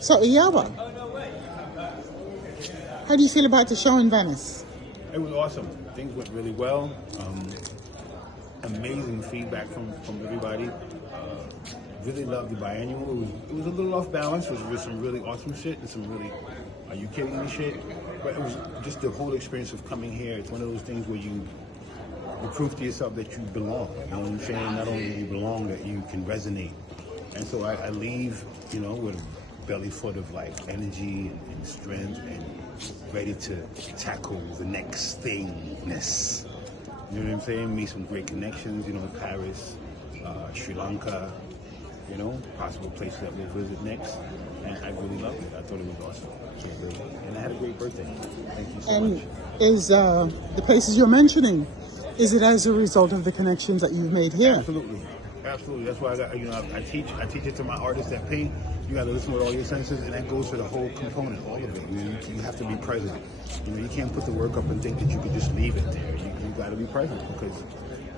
So, Iyaba, how do you feel about the show in Venice? It was awesome. Things went really well. Amazing feedback from everybody. Really loved the biannual. It was a little off balance. It was some really awesome shit and some really, are you kidding me shit? But it was just the whole experience of coming here. It's one of those things where you prove to yourself that you belong. You know what I'm saying? Not only do you belong, that you can resonate. And so I leave, with a belly full of like energy and strength and ready to tackle the next thingness. You know what I'm saying? Made some great connections, Paris, Sri Lanka, possible places that we'll visit next. And I really loved it. I thought it was awesome. And I had a great birthday. Thank you so much. Is the places you're mentioning, is it as a result of the connections that you've made here? Absolutely. That's why I teach it to my artists that paint. You got to listen with all your senses, and that goes for the whole component, all of it. You have to be present. You can't put the work up and think that you could just leave it there. You got to be present because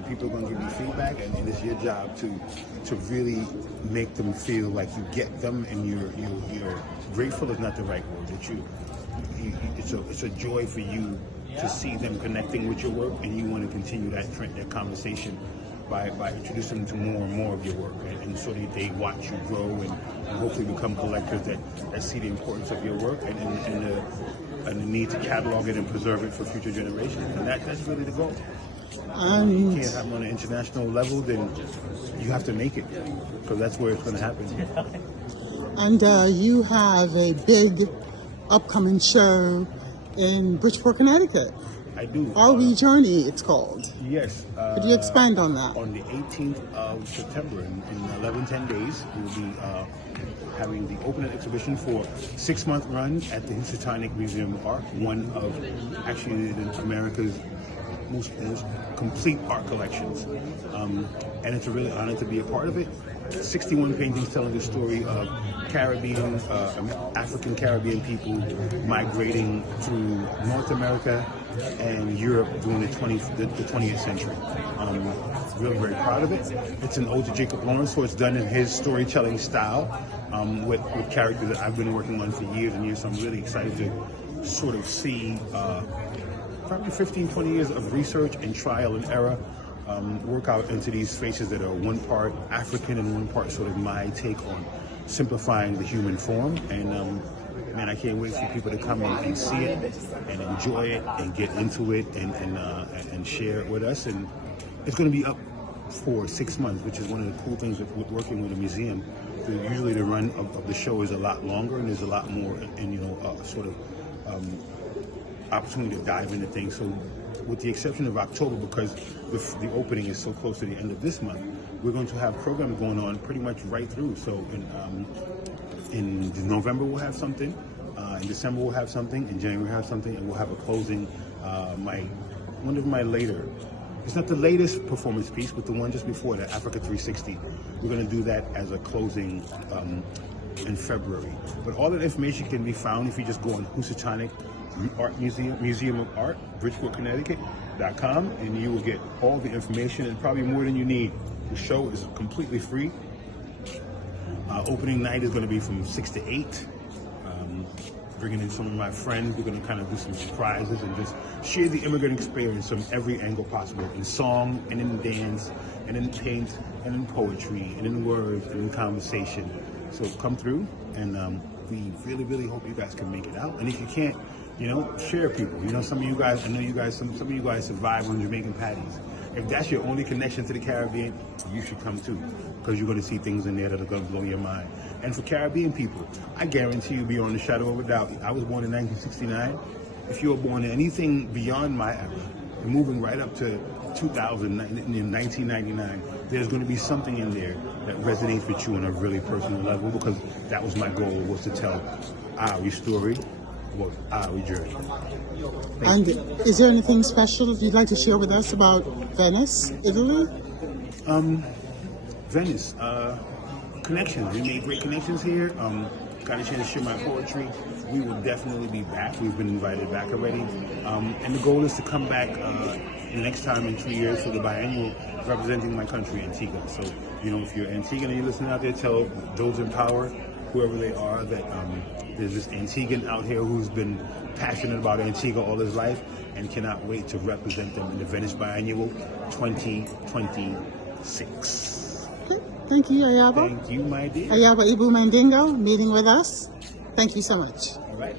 people are going to give you feedback, and it's your job to really make them feel like you get them, and you're grateful is not the right word. That it's a joy for you to see them connecting with your work, and you want to continue that conversation by introducing them to more and more of your work, and so that they watch you grow and hopefully become collectors that see the importance of your work and the need to catalog it and preserve it for future generations. And that's really the goal. You can't have them on an international level, then you have to make it, because that's where it's going to happen. And you have a big upcoming show in Bridgeport, Connecticut. I do. Are We Journey, it's called. Yes. Could you expand on that? On the 18th of September, in 10 days, we'll be having the opening exhibition for 6-month run at the Housatonic Museum of Art, one of actually America's most complete art collections. And it's a really honor to be a part of it. 61 paintings telling the story of Caribbean, African Caribbean people migrating through North America and Europe during the 20th century. Really very proud of it. It's an ode to Jacob Lawrence, so it's done in his storytelling style with characters that I've been working on for years and years. So I'm really excited to sort of see probably 15, 20 years of research and trial and error work out into these faces that are one part African and one part sort of my take on simplifying the human form. And man, I can't wait for people to come in and see it and enjoy it and get into it and share it with us. And it's going to be up for 6 months, which is one of the cool things with working with a museum. Usually the run of the show is a lot longer, and there's a lot more, and sort of opportunity to dive into things. So with the exception of October, because the opening is so close to the end of this month, we're going to have programs going on pretty much right through. So in November we'll have something, in December we'll have something, in January we'll have something, and we'll have a closing, one of my later, it's not the latest performance piece, but the one just before that, Africa 360. We're going to do that as a closing in February. But all that information can be found if you just go on Housatonic Art Museum of Art, Bridgeport, Connecticut.com, and you will get all the information and probably more than you need. The show is completely free. Opening night is going to be from 6 to 8. Bringing in some of my friends. We're going to kind of do some surprises and just share the immigrant experience from every angle possible, in song and in dance and in paint and in poetry and in words and in conversation. So come through, and we really, really hope you guys can make it out. And if you can't, share people. Some of you guys, I know you guys, some of you guys survive on Jamaican patties. If that's your only connection to the Caribbean, you should come too, because you're going to see things in there that are going to blow your mind. And for Caribbean people, I guarantee you beyond a shadow of a doubt, I was born in 1969. If you were born in anything beyond my era, moving right up to 2000, 1999, there's going to be something in there that resonates with you on a really personal level, because that was my goal, was to tell our story, our journey. And is there anything special you'd like to share with us about Venice, Italy? Venice, connections. We made great connections here. Got a chance to share my poetry. We will definitely be back. We've been invited back already. And the goal is to come back the next time in 3 years for the biannual, representing my country, Antigua. So, if you're Antiguan and you're listening out there, tell those in power whoever they are, that there's this Antiguan out here who's been passionate about Antigua all his life and cannot wait to represent them in the Venice Biennial 2026. Okay. Thank you, Ayaba. Thank you, my dear. Ayaba Ibu Mandingo, meeting with us. Thank you so much. All right.